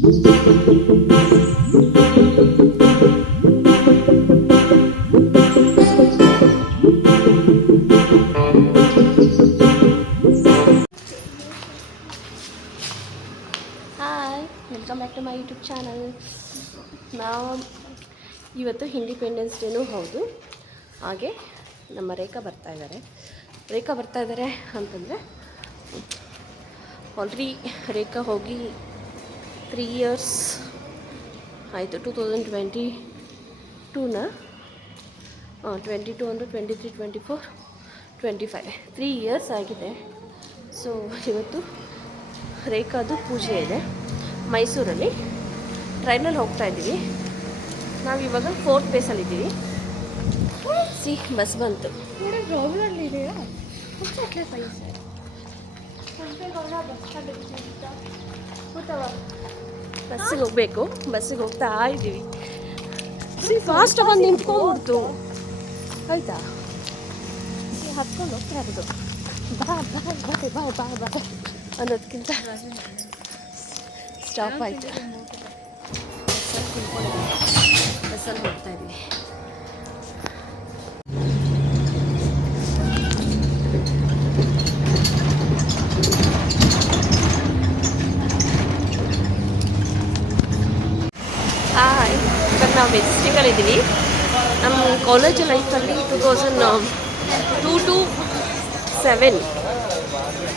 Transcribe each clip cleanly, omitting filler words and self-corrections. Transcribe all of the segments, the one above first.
Hi, welcome back to my YouTube channel. ನಾವು ಇವತ್ತು independence ಡೇನೂ ಹೌದು, ಹಾಗೆ ನಮ್ಮ ರೇಖಾ ಬರ್ತಾ ಇದ್ದಾರೆ ಅಂತಂದರೆ ಆಲ್ರೆಡಿ ರೇಖಾ ಹೋಗಿ 3 ಇಯರ್ಸ್ ಆಯಿತು. 2022ನ 22 ಅಂದರೆ 23, 24, 25 3 ಇಯರ್ಸ್ ಆಗಿದೆ. ಸೊ ಇವತ್ತು ರೇಖಾದು ಪೂಜೆ ಇದೆ. ಮೈಸೂರಲ್ಲಿ ಟ್ರೈನಲ್ಲಿ ಹೋಗ್ತಾ ಇದ್ದೀವಿ. ನಾವಿವಾಗ 4th ಬೇಸಲ್ಲಿದ್ದೀವಿ. ಬಸ್ ಬಂತು. ಬಸ್ಸಿಗೆ ಹೋಗಬೇಕು. ಬಸ್ಸಿಗೆ ಹೋಗ್ತಾ ಇದ್ದೀವಿ. ಫಾಸ್ಟ್ ಬಂದು ನಿಂತ್ಕೊಂಡ್ಬಿಡ್ತು. ಆಯ್ತಾ, ಹತ್ಕೊಂಡು ಹೋಗ್ತಾ ಇರೋದು. ಬಾ ಅನ್ನೋದಕ್ಕಿಂತ ಸ್ಟಾಪ್ ಆಯಿತು. ಬಸ್ಸಲ್ಲಿ ಹೋಗ್ತಾ ಇದ್ದೀವಿ. ಇವಾಗ ನಾವು ಮೆಜೆಸ್ಟಿಕಲ್ಲಿದ್ದೀವಿ. ನಮ್ಮ ಕಾಲೇಜ್ ಲೈಫಲ್ಲಿ 2002 to 7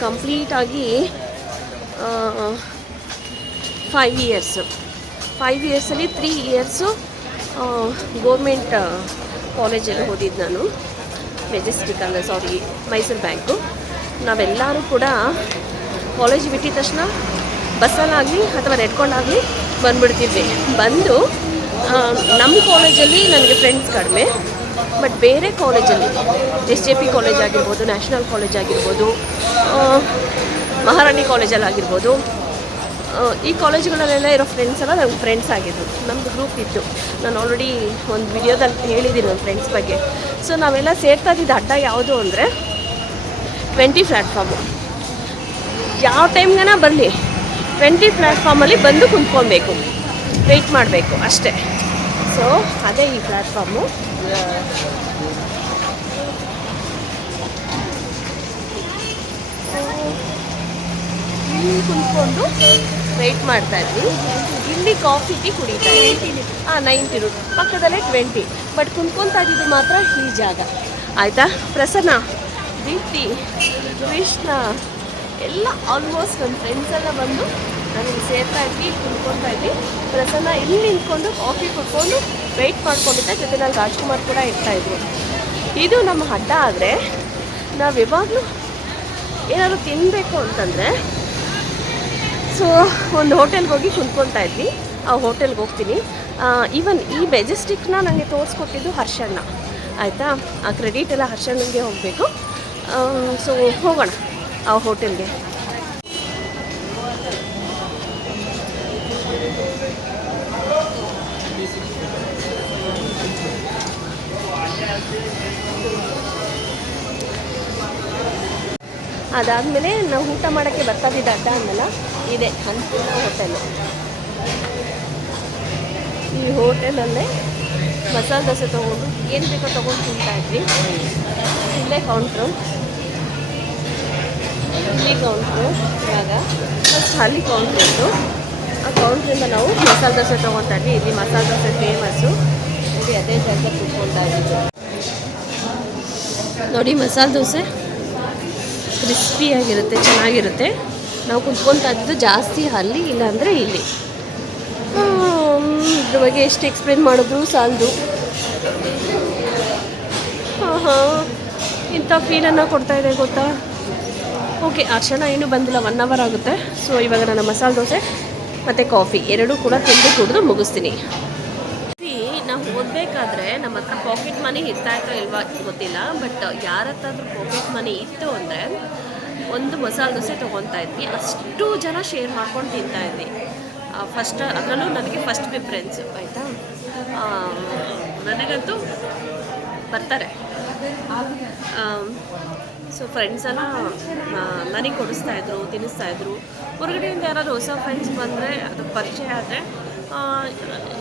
ಕಂಪ್ಲೀಟಾಗಿ 5 ಇಯರ್ಸು. 5 ಇಯರ್ಸಲ್ಲಿ 3 ಇಯರ್ಸು ಗೋರ್ಮೆಂಟ್ ಕಾಲೇಜಲ್ಲಿ ಓದಿದ್ದು ನಾನು. ಮೈಸೂರು ಬ್ಯಾಂಕು. ನಾವೆಲ್ಲರೂ ಕೂಡ ಕಾಲೇಜ್ ಬಿಟ್ಟಿದ ತಕ್ಷಣ ಬಸ್ಸಲ್ಲಾಗಲಿ ಅಥವಾ ನೆಡ್ಕೊಂಡಾಗಲಿ ಬಂದುಬಿಡ್ತಿದ್ವಿ. ಬಂದು ನಮ್ಮ ಕಾಲೇಜಲ್ಲಿ ನನಗೆ ಫ್ರೆಂಡ್ಸ್ ಕಡಿಮೆ, ಬಟ್ ಬೇರೆ ಕಾಲೇಜಲ್ಲಿ SJP ಕಾಲೇಜ್ ಆಗಿರ್ಬೋದು, ನ್ಯಾಷನಲ್ ಕಾಲೇಜ್ ಆಗಿರ್ಬೋದು, ಮಹಾರಾಣಿ ಕಾಲೇಜಲ್ಲಿ ಆಗಿರ್ಬೋದು, ಈ ಕಾಲೇಜುಗಳಲ್ಲೆಲ್ಲ ಇರೋ ಫ್ರೆಂಡ್ಸ್ ಎಲ್ಲ ನನಗೆ ಫ್ರೆಂಡ್ಸ್ ಆಗಿದ್ದು. ನಮ್ಮದು ಗ್ರೂಪ್ ಇತ್ತು. ನಾನು ಆಲ್ರೆಡಿ ಒಂದು ವಿಡಿಯೋದಲ್ಲಿ ಹೇಳಿದ್ದೀನಿ ನನ್ನ ಫ್ರೆಂಡ್ಸ್ ಬಗ್ಗೆ. ಸೊ ನಾವೆಲ್ಲ ಸೇರ್ತಾ ಇದ್ದಿದ್ದು ಅಡ್ಡ ಯಾವುದು ಅಂದರೆ 20 ಪ್ಲ್ಯಾಟ್ಫಾರ್ಮು. ಯಾವ ಟೈಮ್ಗನ ಬರಲಿ 20 ಪ್ಲ್ಯಾಟ್ಫಾರ್ಮಲ್ಲಿ ಬಂದು ಕುಂತ್ಕೊಳ್ಬೇಕು, ವೆಯ್ಟ್ ಮಾಡಬೇಕು ಅಷ್ಟೇ. ಸೊ ಅದೇ ಈ ಪ್ಲ್ಯಾಟ್ಫಾರ್ಮು. ಇಲ್ಲಿ ಕುಂತ್ಕೊಂಡು ವೆಯ್ಟ್ ಮಾಡ್ತಾಯಿದ್ವಿ. ಇಲ್ಲಿ ಕಾಫಿ ಟೀ ಕುಡಿತಾ ಇದ್ವಿ. 90 ರೂಪೀಸ್, ಪಕ್ಕದಲ್ಲೇ 20. ಬಟ್ ಕುಂತ್ಕೊತಾ ಇದ್ದಿದ್ದು ಮಾತ್ರ ಈ ಜಾಗ. ಆಯಿತಾ, ಪ್ರಸನ್ನ, ದೀಪ್ತಿ, ಕೃಷ್ಣ ಎಲ್ಲ ಆಲ್ಮೋಸ್ಟ್ ನನ್ನ ಫ್ರೆಂಡ್ಸ್ ಎಲ್ಲ ಬಂದು ನನಗೆ ಸೇರ್ತಾ ಇದ್ವಿ, ಕುಂತ್ಕೊತಾ ಇದ್ವಿ. ಪ್ರಸನ್ನ ಇಲ್ಲಿ ನಿಂತ್ಕೊಂಡು ಕಾಫಿ ಕುಡ್ಕೊಂಡು ವೆಯ್ಟ್ ಮಾಡ್ಕೊಂಡಿದ್ದೆ. ಜೊತೆನಲ್ಲಿ ರಾಜ್ಕುಮಾರ್ ಕೂಡ ಇರ್ತಾಯಿದ್ರು. ಇದು ನಮ್ಮ ಅಡ್ಡ. ಆದರೆ ನಾವು ಯಾವಾಗಲೂ ಏನಾದರೂ ತಿನ್ನಬೇಕು ಅಂತಂದರೆ ಸೊ ಒಂದು ಹೋಟೆಲ್ಗೆ ಹೋಗಿ ಕುಂತ್ಕೊತಾ ಇದ್ವಿ. ಆ ಹೋಟೆಲ್ಗೆ ಹೋಗ್ತೀನಿ. ಈವನ್ ಈ ಮೆಜೆಸ್ಟಿಕ್ನ ನನಗೆ ತೋರಿಸ್ಕೊಟ್ಟಿದ್ದು ಹರ್ಷಣ್ಣ. ಆಯಿತಾ, ಆ ಕ್ರೆಡಿಟ್ ಎಲ್ಲ ಹರ್ಷಣ್ಣನಿಗೆ ಹೋಗಬೇಕು. ಸೊ ಹೋಗೋಣ ಆ ಹೋಟೆಲ್ಗೆ. ಅದಾದಮೇಲೆ ನಾವು ಊಟ ಮಾಡೋಕ್ಕೆ ಬರ್ತಾಯಿದ್ದ ಅಡ್ಡ ಅಂದಲ್ಲ, ಇದೆ ಅನ್ನಪೂರ್ಣ ಹೋಟೆಲು. ಈ ಹೋಟೆಲಲ್ಲೇ ಮಸಾಲೆ ದೋಸೆ ತೊಗೊಂಡು ಏನು ಬೇಕೋ ತೊಗೊಂಡು ತಿಂತಾಯಿದ್ವಿ. ಇಲ್ಲೇ ಕೌಂಟ್ರು, ಇಲ್ಲಿ ಕೌಂಟ್ರು. ಇವಾಗ ಫಸ್ಟ್ ಅಲ್ಲಿ ಕೌಂಟ್ರ್ ಇತ್ತು. ಆ ಕೌಂಟ್ರಿಂದ ನಾವು ಮಸಾಲೆ ದೋಸೆ ತೊಗೊತಾ ಇದ್ವಿ. ಇಲ್ಲಿ ಮಸಾಲೆ ದೋಸೆ ಫೇಮಸ್ಸು. ಇಲ್ಲಿ ಅದೇ ಜಾಗ ಕುತ್ಕೊತಾ ಇದ್ವಿ. ನೋಡಿ, ಮಸಾಲೆ ದೋಸೆ ಕ್ರಿಸ್ಪಿಯಾಗಿರುತ್ತೆ, ಚೆನ್ನಾಗಿರುತ್ತೆ. ನಾವು ಕುತ್ಕೊತಾ ಇದ್ದು ಜಾಸ್ತಿ ಅಲ್ಲಿ, ಇಲ್ಲಾಂದರೆ ಇಲ್ಲಿ. ಇದ್ರ ಬಗ್ಗೆ ಎಷ್ಟು ಎಕ್ಸ್ಪ್ಲೇನ್ ಮಾಡಿದ್ರು ಸಾಲದು. ಇಂಥ ಫೀಲನ್ನು ಕೊಡ್ತಾಯಿದೆ ಗೊತ್ತಾ. ಓಕೆ, ಅರ್ಶನ ಇನ್ನೂ ಬಂದಿಲ್ಲ, 1 hour ಆಗುತ್ತೆ. ಸೊ ಇವಾಗ ನಾನು ಮಸಾಲೆ ದೋಸೆ ಮತ್ತು ಕಾಫಿ ಎರಡೂ ಕೂಡ ತಿಂದು ಕುಡಿದು ಮುಗಿಸ್ತೀನಿ. ನಾವು ಓದಬೇಕಾದ್ರೆ ನಮ್ಮ ಹತ್ರ ಪಾಕೆಟ್ ಮನಿ ಇರ್ತಾಯಿತ್ತೋ ಇಲ್ವಾ ಗೊತ್ತಿಲ್ಲ, ಬಟ್ ಯಾರ ಹತ್ತಾದ್ರೂ ಪಾಕೆಟ್ ಮನಿ ಇತ್ತು ಅಂದರೆ ಒಂದು ಮಸಾಲೆ ದೋಸೆ ತೊಗೊತಾ ಇದ್ವಿ. ಅಷ್ಟು ಜನ ಶೇರ್ ಮಾಡ್ಕೊಂಡು ತಿಂತಾಯಿದ್ವಿ. ಫಸ್ಟ್ ಅದರಲ್ಲೂ ನನಗೆ ಫಸ್ಟ್ ಪ್ರಿಫರೆನ್ಸು. ಆಯಿತಾ, ನನಗಂತೂ ಬರ್ತಾರೆ. ಸೊ ಫ್ರೆಂಡ್ಸ್ ಎಲ್ಲ ನನಗೆ ಕೊಡಿಸ್ತಾಯಿದ್ರು, ತಿನ್ನಿಸ್ತಾಯಿದ್ರು. ಹೊರಗಡೆಯಿಂದ ಯಾರಾದರೂ ಹೊಸ ಫ್ರೆಂಡ್ಸ್ ಬಂದರೆ ಅದು ಪರಿಚಯ ಆದರೆ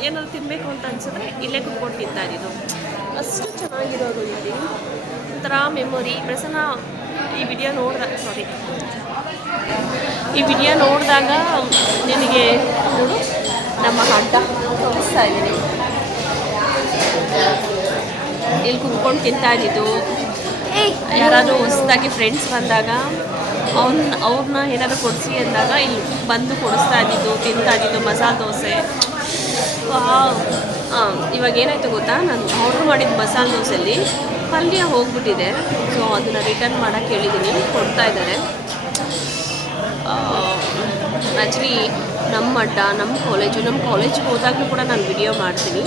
ಏನಾದ್ರು ತಿನ್ನಬೇಕು ಅಂತ ಅನಿಸಿದ್ರೆ ಇಲ್ಲೇ ಕುತ್ಕೊಂಡು ತಿಂತಾಯಿದ್ದು. ಅಷ್ಟು ಚೆನ್ನಾಗಿರೋದು ಇಲ್ಲಿ, ಒಂಥರ ಮೆಮೊರಿ. ಪ್ರಸನ್ನ ಈ ವಿಡಿಯೋ ನೋಡಿದಾಗ ನಿನಗೆ ನೋಡು ನಮ್ಮ ಅಡ್ಡ ತೋರಿಸ್ತಾ ಇದ್ದೀನಿ, ಇಲ್ಲಿ ಕುತ್ಕೊಂಡು ತಿಂತಾ ಇದ್ದಿದ್ದು. ಯಾರಾದರೂ ಹೊಸದಾಗಿ ಫ್ರೆಂಡ್ಸ್ ಬಂದಾಗ ಅವ್ರನ್ನ ಏನಾದರೂ ಕೊಡಿಸಿ ಅಂದಾಗ ಇಲ್ಲಿ ಬಂದು ಕೊಡಿಸ್ತಾ ಇದ್ದಿದ್ದು, ತಿಂತಾ ಇದ್ದಿದ್ದು ಮಸಾಲೆ ದೋಸೆ. ಇವಾಗ ಏನಾಯಿತು ಗೊತ್ತಾ, ನಾನು ಆರ್ಡ್ರ್ ಮಾಡಿದ ಮಸಾಲೆ ದೋಸೆಯಲ್ಲಿ ಪಲ್ಯ ಹೋಗ್ಬಿಟ್ಟಿದೆ. ಸೊ ಅದನ್ನು ರಿಟರ್ನ್ ಮಾಡೋಕ್ಕೆ ಹೇಳಿದ್ದೀನಿ, ಕೊಡ್ತಾ ಇದ್ದಾರೆ. ಆ್ಯಕ್ಚುಲಿ ನಮ್ಮ ಅಡ್ಡ, ನಮ್ಮ ಕಾಲೇಜಿಗೆ ಹೋದಾಗಲೂ ಕೂಡ ನಾನು ವಿಡಿಯೋ ಮಾಡ್ತೀನಿ.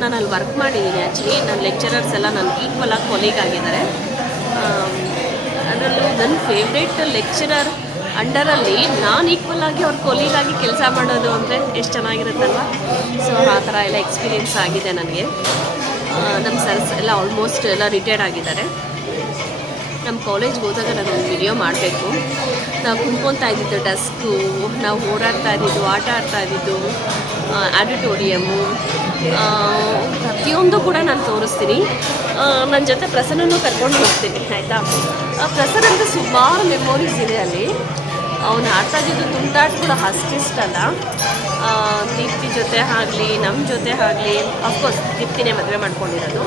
ನಾನು ಅಲ್ಲಿ ವರ್ಕ್ ಮಾಡಿದ್ದೀನಿ. ಆ್ಯಕ್ಚುಲಿ ನನ್ನ ಲೆಕ್ಚರರ್ಸ್ ಎಲ್ಲ ನನ್ನ ಈಕ್ವಲಾಗಿ ಕೊಲೀಗ್ ಆಗಿದ್ದಾರೆ. ಅದರಲ್ಲೂ ನನ್ನ ಫೇವ್ರೇಟ್ ಲೆಕ್ಚರರ್ ಅಂಡರಲ್ಲಿ ನಾನು ಈಕ್ವಲಾಗಿ ಅವ್ರ ಕೊಲೀಗಾಗಿ ಕೆಲಸ ಮಾಡೋದು ಅಂದರೆ ಎಷ್ಟು ಚೆನ್ನಾಗಿರುತ್ತಲ್ವ. ಸೊ ಆ ಥರ ಎಲ್ಲ ಎಕ್ಸ್ಪೀರಿಯೆನ್ಸ್ ಆಗಿದೆ ನನಗೆ. ನಮ್ಮ ಸರ್ಸ್ ಎಲ್ಲ ಆಲ್ಮೋಸ್ಟ್ ಎಲ್ಲ ರಿಟೈರ್ಡ್ ಆಗಿದ್ದಾರೆ. ನಮ್ಮ ಕಾಲೇಜ್ಗೆ ಹೋದಾಗ ನಾನು ಒಂದು ವಿಡಿಯೋ ಮಾಡಬೇಕು. ನಾವು ಕುಂತ್ಕೊತಾ ಇದ್ದಿದ್ದು ಡೆಸ್ಕು, ನಾವು ಓಡಾಡ್ತಾ ಇದ್ದಿದ್ದು, ಆಟ ಆಡ್ತಾ ಇದ್ದಿದ್ದು, ಆಡಿಟೋರಿಯಮ್ಮು, ಪ್ರತಿಯೊಂದು ಕೂಡ ನಾನು ತೋರಿಸ್ತೀನಿ. ನನ್ನ ಜೊತೆ ಪ್ರಸನ್ನೂ ಕರ್ಕೊಂಡು ಹೋಗ್ತೀನಿ, ಆಯಿತಾ. ಪ್ರಸನ್ನಂದು ಸುಮಾರು ಮೆಮೊರೀಸ್ ಇದೆ ಅಲ್ಲಿ. ಅವನು ಆಡ್ತಾ ಇದ್ದಿದ್ದು ತುಂಟಾಟಗಳು ಅಷ್ಟಿಷ್ಟಲ್ಲ. ದೀಪ್ತಿ ಜೊತೆ ಆಗಲಿ, ನಮ್ಮ ಜೊತೆ ಆಗಲಿ, ಅಫ್ಕೋರ್ಸ್ ದೀಪ್ತಿನೇ ಮದುವೆ ಮಾಡ್ಕೊಂಡಿರೋದು.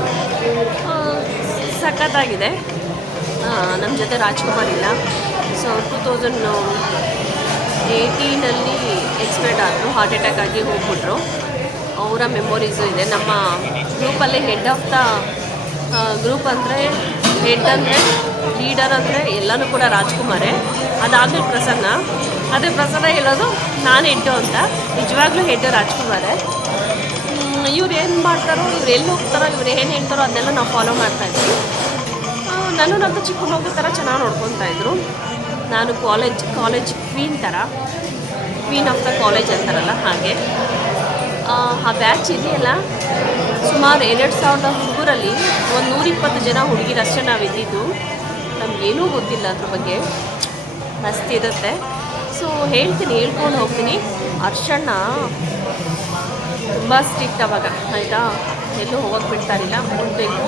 ಸಖತ್ತಾಗಿದೆ. ನಮ್ಮ ಜೊತೆ ರಾಜ್ಕುಮಾರ್ ಇಲ್ಲ. ಸೊ 2018 ಎಕ್ಸ್ಪೈರ್ಡ್ ಆದರು, ಹಾರ್ಟ್ ಅಟ್ಯಾಕ್ ಆಗಿ ಹೋಗ್ಬಿಟ್ರು. ಅವರ ಮೆಮೊರೀಸು ಇದೆ. ನಮ್ಮ ಗ್ರೂಪಲ್ಲಿ ಹೆಡ್ ಆಫ್ ದ ಗ್ರೂಪ್ ಅಂದರೆ ಲೀಡರ್ ಅಂದರೆ ಎಲ್ಲನೂ ಕೂಡ ರಾಜ್ಕುಮಾರೇ. ಅದಾದಮೇಲೆ ಪ್ರಸನ್ನ. ಅದೇ ಪ್ರಸನ್ನ ಹೇಳೋದು ನಾನು ಹೆಡ್ಡು ಅಂತ. ನಿಜವಾಗ್ಲೂ ಹೆಡ್ಡು ರಾಜ್ಕುಮಾರೇ. ಇವ್ರು ಏನು ಮಾಡ್ತಾರೋ, ಇವ್ರು ಎಲ್ಲಿ ಹೋಗ್ತಾರೋ, ಇವ್ರು ಏನು ಹೇಳ್ತಾರೋ ಅದನ್ನೆಲ್ಲ ನಾವು ಫಾಲೋ ಮಾಡ್ತಾಯಿದ್ವಿ. ನನ್ನಂತೂ ಚಿಕ್ಕ ಮಗು ಥರ ಚೆನ್ನಾಗಿ ನೋಡ್ಕೊತಾಯಿದ್ರು. ನಾನು college queen of the college ಅಂತಾರಲ್ಲ ಹಾಗೆ. ಆ ಬ್ಯಾಚ್ ಇದೆಯಲ್ಲ, ಸುಮಾರು 2000 ಹುಡುಗರಲ್ಲಿ ಒಂದು 120 ಜನ ಹುಡುಗಿರಷ್ಟೇ ನಾವು ಇದ್ದಿದ್ದು. ನಮಗೇನೂ ಗೊತ್ತಿಲ್ಲ ಅದ್ರ ಬಗ್ಗೆ. ಮಸ್ತ್ ಇರುತ್ತೆ. ಸೊ ಹೇಳ್ಕೊಂಡು ಹೋಗ್ತೀನಿ. ಹರ್ಷಣ್ಣ ತುಂಬ ಸ್ಟ್ರಿಕ್ಟ್ ಅವಾಗ, ಆಯಿತಾ. ಎಲ್ಲೂ ಹೋಗೋಕ್ಕೆ ಬಿಡ್ತಾರಿಲ್ಲ, ಹೋಗಬೇಕು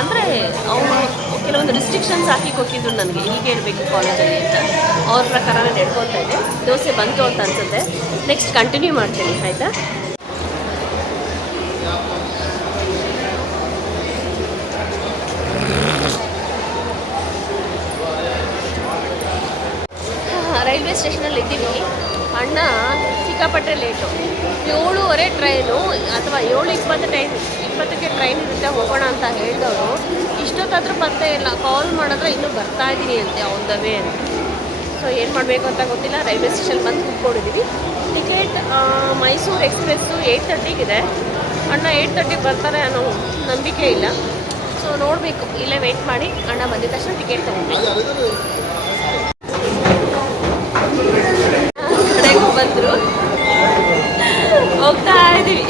ಅಂದರೆ ಅವರು ಕೆಲವೊಂದು ರಿಸ್ಟ್ರಿಕ್ಷನ್ಸ್ ಹಾಕಿ ಕೊಟ್ಟಿದ್ರು ನನಗೆ, ಹೀಗೆ ಇರಬೇಕು ಕಾಲೇಜಲ್ಲಿ ಅಂತ. ಅವ್ರ ಪ್ರಕಾರನೇ ನಡ್ಕೊತಾ ಇದೆ. ದೋಸೆ ಬಂತು ಅಂತ ಅನಿಸುತ್ತೆ. ನೆಕ್ಸ್ಟ್ ಕಂಟಿನ್ಯೂ ಮಾಡ್ತೀನಿ, ಆಯಿತಾ. ರೈಲ್ವೆ ಸ್ಟೇಷನಲ್ಲಿ ಇದ್ದೀವಿ. ಅಣ್ಣ ಸಿಕ್ಕಾಪಟ್ಟೆ ಲೇಟು. 7:30 ಟ್ರೈನು ಅಥವಾ 7:20ಕ್ಕೆ ಟ್ರೈನ್ ಇರುತ್ತೆ, ಹೋಗೋಣ ಅಂತ ಹೇಳಿದವರು ಇಷ್ಟೊತ್ತಾದರೂ ಪತ್ತೆ ಇಲ್ಲ. ಕಾಲ್ ಮಾಡಿದ್ರೆ ಇನ್ನೂ ಬರ್ತಾಯಿದ್ದೀನಿ ಅಂತೆ, ಆನ್ ದ ವೇ ಅಂತ. ಸೊ ಏನು ಮಾಡಬೇಕು ಅಂತ ಗೊತ್ತಿಲ್ಲ. ರೈಲ್ವೆ ಸ್ಟೇಷನ್ ಬಂದು ಕೂತ್ಕೊಂಡಿದ್ದೀವಿ. ಟಿಕೆಟ್ ಮೈಸೂರು ಎಕ್ಸ್ಪ್ರೆಸ್ಸು 8:30 ಅಣ್ಣ 8:30 ಬರ್ತಾರೆ ಅನ್ನೋ ನಂಬಿಕೆ ಇಲ್ಲ. ಸೊ ನೋಡಬೇಕು, ಇಲ್ಲೇ ವೆಯ್ಟ್ ಮಾಡಿ ಅಣ್ಣ ಬಂದಿದ ತಕ್ಷಣ ಟಿಕೆಟ್ ತೊಗೊಳ್ಬೇಕು. ಕಡೆಗೂ ಬಂದರು, ಹೋಗ್ತಾ ಇದ್ದೀವಿ.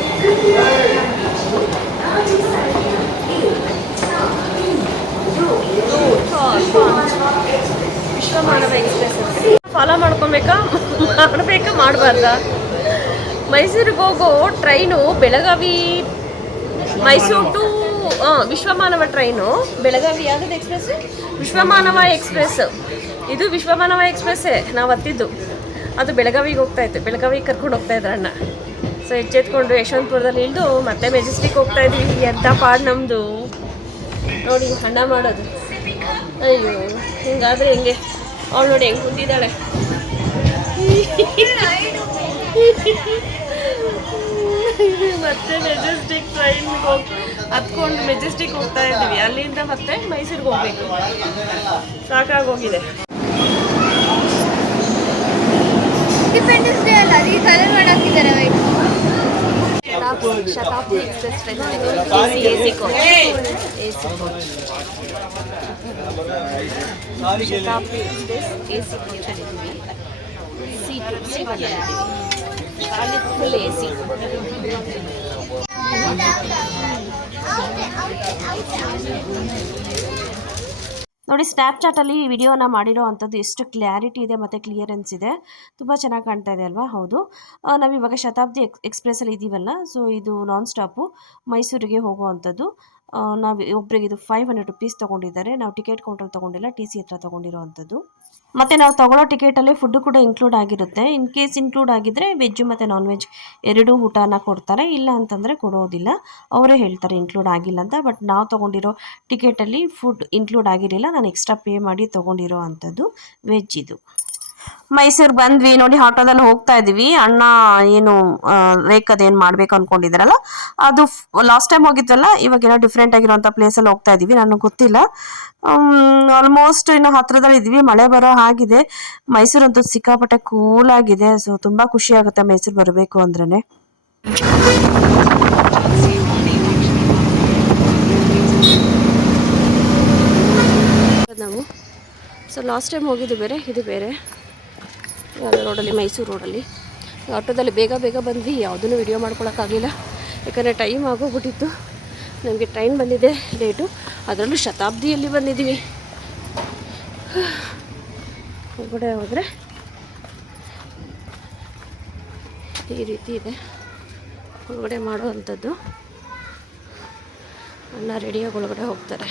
ವಿಶ್ವಮಾನವ ಎಕ್ಸ್ಪ್ರೆಸ್ ಫಾಲೋ ಮಾಡಬೇಕಾ ಮಾಡಬಾರ್ದಾ? ಮೈಸೂರಿಗೆ ಹೋಗೋ train Belagavi Mysuru to Vishwamanava train Belagavi. ಯಾವುದಾದ್ರು ಎಕ್ಸ್ಪ್ರೆಸ್? ವಿಶ್ವಮಾನವ ಎಕ್ಸ್ಪ್ರೆಸ್. ಇದು ವಿಶ್ವಮಾನವ ಎಕ್ಸ್ಪ್ರೆಸ್ಸೇ ನಾವು ಹತ್ತಿದ್ದು. ಅದು ಬೆಳಗಾವಿಗೆ ಹೋಗ್ತಾಯಿತ್ತು. ಬೆಳಗಾವಿಗೆ ಕರ್ಕೊಂಡು ಹೋಗ್ತಾಯಿದ್ರು ಅಣ್ಣ. ಸೊ ಎಚ್ಚೆತ್ಕೊಂಡು ಯಶವಂತಪುರದಲ್ಲಿ ಇಳಿದು ಮತ್ತೆ ಮೆಜೆಸ್ಟಿಕ್ ಹೋಗ್ತಾಯಿದ್ವಿ. ಎದ್ದ ಪಾಡು ನಮ್ಮದು ನೋಡಿ ಅಣ್ಣ ಮಾಡೋದು. ಅಯ್ಯೋ, ಹಿಂಗಾದರೆ ಹೆಂಗೆ? ಅವಳು ನೋಡಿ ಹೆಂಗೆ ಕುಂತಿದ್ದಾಳೆ. ಮತ್ತೆ ಮೆಜೆಸ್ಟಿಕ್ ಟ್ರೈನ್ಗೆ ಹತ್ಕೊಂಡು ಮೆಜೆಸ್ಟಿಕ್ ಹೋಗ್ತಾ ಇದ್ದೀವಿ. ಅಲ್ಲಿಂದ ಮತ್ತೆ ಮೈಸೂರಿಗೆ ಹೋಗ್ಬೇಕು. ಸಾಕಾಗೋಗಿದೆ. ಇಂಡಿಪೆಂಡೆನ್ಸ್ ಡೇ ಅಲ್ಲ, ಅದಕ್ಕೆ ಕಲರ್ ಮಾಡಾಕಿದ್ದಾರೆ. Shatabdi express train AC coach. Shatabdi express AC ಕೋಚಲ್ಲಿದ್ದೀವಿ. Seat full AC. ನೋಡಿ ನೋಡಿ ಸ್ನ್ಯಾಪ್ಚಾಟಲ್ಲಿ ಈ ವಿಡಿಯೋನ ಮಾಡಿರೋ ಅಂಥದ್ದು ಎಷ್ಟು ಕ್ಲಾರಿಟಿ ಇದೆ ಮತ್ತು ಕ್ಲಿಯರೆನ್ಸ್ ಇದೆ, ತುಂಬ ಚೆನ್ನಾಗಿ ಕಾಣ್ತಾ ಇದೆ ಅಲ್ವಾ? ಹೌದು, ನಾವಿವಾಗ ಶತಾಬ್ದಿ ಎಕ್ಸ್ಪ್ರೆಸ್ಸಲ್ಲಿ ಇದ್ದೀವಲ್ಲ, ಸೊ ಇದು ನಾನ್ ಸ್ಟಾಪು ಮೈಸೂರಿಗೆ ಹೋಗುವಂಥದ್ದು. ನಾವು ಒಬ್ಬರಿಗೆ ಇದು 500 ರುಪೀಸ್ ತೊಗೊಂಡಿದ್ದಾರೆ. ನಾವು ಟಿಕೆಟ್ ಕೌಂಟ್ರಲ್ಲಿ ತೊಗೊಂಡಿಲ್ಲ, ಟಿ ಸಿ ಹತ್ರ ತೊಗೊಂಡಿರೋ ಅಂಥದ್ದು. ಮತ್ತು ನಾವು ತೊಗೊಳ್ಳೋ ಟಿಕೆಟಲ್ಲಿ ಫುಡ್ಡು ಕೂಡ ಇನ್ಕ್ಲೂಡ್ ಆಗಿರುತ್ತೆ. ಇನ್ ಕೇಸ್ ಇನ್ಕ್ಲೂಡ್ ಆಗಿದ್ದರೆ ವೆಜ್ಜು ಮತ್ತು ನಾನ್ ವೆಜ್ ಎರಡೂ ಊಟನ ಕೊಡ್ತಾರೆ, ಇಲ್ಲ ಅಂತಂದರೆ ಕೊಡೋದಿಲ್ಲ. ಅವರೇ ಹೇಳ್ತಾರೆ ಇನ್ಕ್ಲೂಡ್ ಆಗಿಲ್ಲ ಅಂತ. ಬಟ್ ನಾವು ತೊಗೊಂಡಿರೋ ಟಿಕೆಟಲ್ಲಿ ಫುಡ್ ಇನ್ಕ್ಲೂಡ್ ಆಗಿರಲಿಲ್ಲ, ನಾನು ಎಕ್ಸ್ಟ್ರಾ ಪೇ ಮಾಡಿ ತೊಗೊಂಡಿರೋ ಅಂಥದ್ದು ವೆಜ್ ಇದು. ಮೈಸೂರಿಗೆ ಬಂದ್ವಿ ನೋಡಿ, ಆಟೋದಲ್ಲಿ ಹೋಗ್ತಾ ಇದ್ದೀವಿ. ಅಣ್ಣ ಏನು ರೇಕ್ ಅದೇನು ಮಾಡಬೇಕು ಅಂದ್ಕೊಂಡಿದ್ದಾರಲ್ಲ, ಅದು ಲಾಸ್ಟ್ ಟೈಮ್ ಹೋಗಿದ್ವಲ್ಲ, ಇವಾಗೇನೋ ಡಿಫ್ರೆಂಟ್ ಆಗಿರೋಂಥ ಪ್ಲೇಸಲ್ಲಿ ಹೋಗ್ತಾ ಇದ್ದೀವಿ. ನನಗೆ ಗೊತ್ತಿಲ್ಲ, ಆಲ್ಮೋಸ್ಟ್ ಇನ್ನು ಹತ್ರದಲ್ಲಿ ಇದ್ವಿ. ಮಳೆ ಬರೋ ಹಾಗಿದೆ. ಮೈಸೂರಂತೂ ಸಿಕ್ಕಾಪಟ್ಟೆ ಕೂಲಾಗಿದೆ. ಸೊ ತುಂಬ ಖುಷಿ ಆಗುತ್ತೆ ಮೈಸೂರು ಬರಬೇಕು ಅಂದ್ರೇ. ನಾವು ಸೊ ಲಾಸ್ಟ್ ಟೈಮ್ ಹೋಗಿದ್ದು ಬೇರೆ, ಇದು ಬೇರೆ. ರೋಡಲ್ಲಿ, ಮೈಸೂರು ರೋಡಲ್ಲಿ ಆಟೋದಲ್ಲಿ ಬೇಗ ಬೇಗ ಬಂದ್ವಿ. ಯಾವುದನ್ನು ವಿಡಿಯೋ ಮಾಡ್ಕೊಳಕ್ಕಾಗಲಿಲ್ಲ, ಯಾಕಂದರೆ ಟೈಮ್ ಆಗೋಗ್ಬಿಟ್ಟಿತ್ತು. ನಮಗೆ ಟ್ರೈನ್ ಬಂದಿದೆ ಲೇಟು, ಅದರಲ್ಲೂ ಶತಾಬ್ದಿಯಲ್ಲಿ ಬಂದಿದ್ದೀವಿ. ಹೊರಗಡೆ ಹೋದರೆ ಈ ರೀತಿ ಇದೆ ಹೊರಗಡೆ ಮಾಡೋ ಅಂಥದ್ದು. ಅಣ್ಣ ರೆಡಿಯಾಗಿ ಒಳಗಡೆ ಹೋಗ್ತಾರೆ.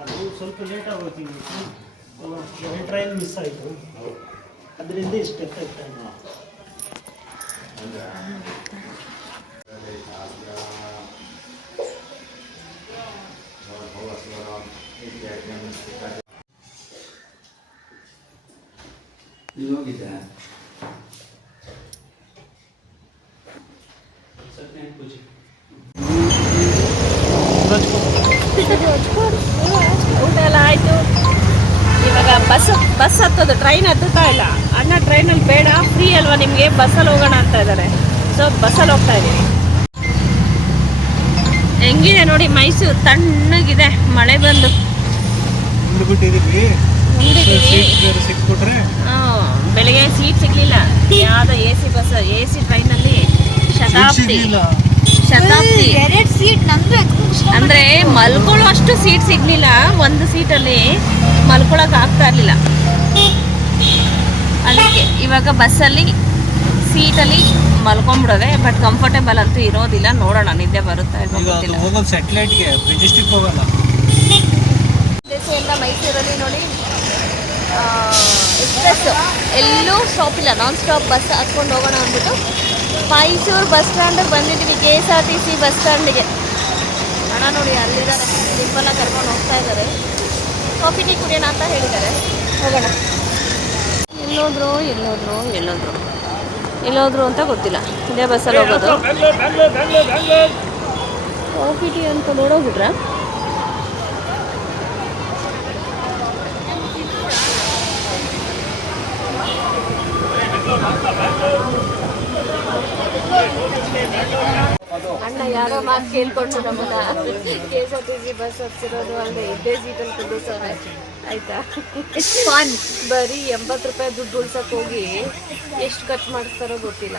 ಅದು ಸ್ವಲ್ಪ ಲೇಟ್ ಆಗೋಗ್ತೀವಿ, ಟ್ರೈನ್ ಮಿಸ್ ಆಯಿತು, ಅದರಿಂದ ಇಷ್ಟು ಎಫೆಕ್ಟ್ ಆಯಿತು. ಹೋಗಿದ್ದೆ ಊಟ ಎಲ್ಲ ಆಯಿತು. ಇವಾಗ ಬಸ್ ಹತ್ತೋದು, ಟ್ರೈನ್ ಹತ್ತುತ್ತಾ ಇಲ್ಲ. ಅಣ್ಣ ಟ್ರೈನಲ್ಲಿ ಬೇಡ, ಫ್ರೀ ಅಲ್ವಾ ನಿಮಗೆ, ಬಸ್ಸಲ್ಲಿ ಹೋಗೋಣ ಅಂತ ಇದ್ದಾರೆ. ಸೊ ಬಸ್ಸಲ್ಲಿ ಹೋಗ್ತಾ ಇದ್ದೀವಿ. ಹೆಂಗಿದೆ ನೋಡಿ ಮೈಸೂರು, ತಣ್ಣಗಿದೆ ಮಳೆ ಬಂದು. ಬೆಳಿಗ್ಗೆ ಸೀಟ್ ಸಿಗ್ಲಿಲ್ಲ. ಯಾವುದೋ A C bus, A C ಟ್ರೈನಲ್ಲಿ ಶತಾಬ್ದಿ ಅಂದ್ರೆ ಮಲ್ಕೊಳ್ಳೋ ಅಷ್ಟು ಸೀಟ್ ಸಿಗ್ಲಿಲ್ಲ. ಒಂದು ಸೀಟಲ್ಲಿ ಮಲ್ಕೊಳಕ್ ಆಗ್ತಾ ಇರ್ಲಿಲ್ಲ. ಅದಕ್ಕೆ ಇವಾಗ ಬಸ್ಸಲ್ಲಿ ಸೀಟಲ್ಲಿ ಮಲ್ಕೊಂಡ್ಬಿಡೋದೆ. ಬಟ್ ಕಂಫರ್ಟೇಬಲ್ ಅಂತೂ ಇರೋದಿಲ್ಲ. ನೋಡೋಣ, ನಿದ್ದೆ ಬರುತ್ತಾ ಗೊತ್ತಿಲ್ಲ. ಮೈಸೂರಲ್ಲಿ ನೋಡಿ ಎಕ್ಸ್ಪ್ರೆಸ್ ಎಲ್ಲೂ ಸ್ಟಾಪ್ ಇಲ್ಲ, ನಾನ್ ಸ್ಟಾಪ್ ಬಸ್ ಹತ್ಕೊಂಡು ಹೋಗೋಣ ಅಂದ್ಬಿಟ್ಟು ಮೈಸೂರು ಬಸ್ ಸ್ಟ್ಯಾಂಡಿಗೆ ಬಂದಿದ್ದೀವಿ, KSRTC ಬಸ್ ಸ್ಟ್ಯಾಂಡಿಗೆ. ಅಣ್ಣ ನೋಡಿ ಅಲ್ಲಿದ್ದಾರೆ, ಸಿಂಪಲ್ಲಾಗಿ ಕರ್ಕೊಂಡು ಹೋಗ್ತಾ ಇದ್ದಾರೆ. ಕಾಫಿ ಟೀ ಕುಡಿಯೋಣ ಅಂತ ಹೇಳಿದ್ದಾರೆ. ಹೋಗೋಣ. ಎಲ್ಲೋದ್ರು ಅಂತ ಗೊತ್ತಿಲ್ಲ. ಇದೇ ಬಸ್ಸಲ್ಲಿ ಹೋಗೋದು. ಕಾಫಿ ಟೀ ಅಂತ ನೋಡೋಗ್ಬಿಟ್ರೆ ಅಣ್ಣ ಯಾರೋ ಮಾತು ಕೇಳ್ಕೊಂಡು ನಮ್ಮನ್ನ KSRTC ಬಸ್ ಹತ್ತಿರೋದು ಅಲ್ಲದೆ ಇದ್ದೇ ಸೀಟಲ್ಲಿ ಕುಂದಿಸೋರೆ. ಆಯ್ತಾ, ಬರೀ 80 ರೂಪಾಯಿ ದುಡ್ಡು ಉಳ್ಸಕ್ಕೆ ಹೋಗಿ ಎಷ್ಟು ಖರ್ಚು ಮಾಡಿಸ್ತಾರೋ ಗೊತ್ತಿಲ್ಲ.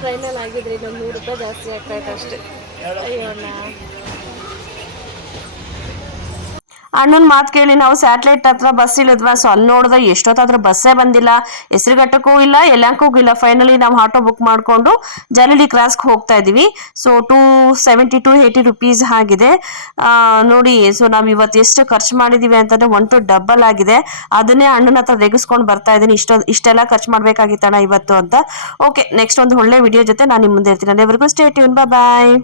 ಟ್ರೈನಲ್ಲಿ ಆಗಿದ್ರೆ ಇನ್ನೊಂದು 100 ರೂಪಾಯಿ ಜಾಸ್ತಿ ಆಗ್ತಾಯಿತ್ತು ಅಷ್ಟೇ. ಅಯ್ಯೋ ಅಣ್ಣ. ಅಣ್ಣನ ಮಾತು ಕೇಳಿ ನಾವು ಸ್ಯಾಟಲೈಟ್ ಹತ್ರ ಬಸ್ ಇಳಿದ್ವಾ. ಸೊ ಅಲ್ಲಿ ನೋಡಿದ್ರೆ ಎಷ್ಟೊತ್ತಾದ್ರೂ ಬಸ್ಸೇ ಬಂದಿಲ್ಲ, ಹೆಸರುಘಟ್ಟಕ್ಕೂ ಇಲ್ಲ, ಎಲ್ಲಕ್ಕೂ ಇಲ್ಲ. ಫೈನಲಿ ನಾವು ಆಟೋ ಬುಕ್ ಮಾಡಿಕೊಂಡು ಜಾಲಹಳ್ಳಿ ಕ್ರಾಸ್ಗೆ ಹೋಗ್ತಾ ಇದ್ದೀವಿ. ಸೊ 270-280 ರುಪೀಸ್ ಆಗಿದೆ ನೋಡಿ. ಸೊ ನಾವು ಇವತ್ತು ಎಷ್ಟು ಖರ್ಚು ಮಾಡಿದ್ದೀವಿ ಅಂತಂದರೆ 1 ಡಬಲ್ ಆಗಿದೆ. ಅದನ್ನೇ ಅಣ್ಣನ ಹತ್ರ ರೆಗಿಸ್ಕೊಂಡು ಬರ್ತಾ ಇದ್ದೀನಿ. ಇಷ್ಟೆಲ್ಲ ಖರ್ಚು ಮಾಡಬೇಕಾಗಿತ್ತಣ್ಣ ಇವತ್ತು ಅಂತ. ಓಕೆ, ನೆಕ್ಸ್ಟ್ ಒಂದು ಒಳ್ಳೆ ವಿಡಿಯೋ ಜೊತೆ ನಾನು ನಿಮ್ಮ ಮುಂದೆ ಇರ್ತೀನಿ. ಅಲ್ಲಿವರೆಗೂ ಸ್ಟೇ ಟ್ಯೂನ್, ಬಾಯ್.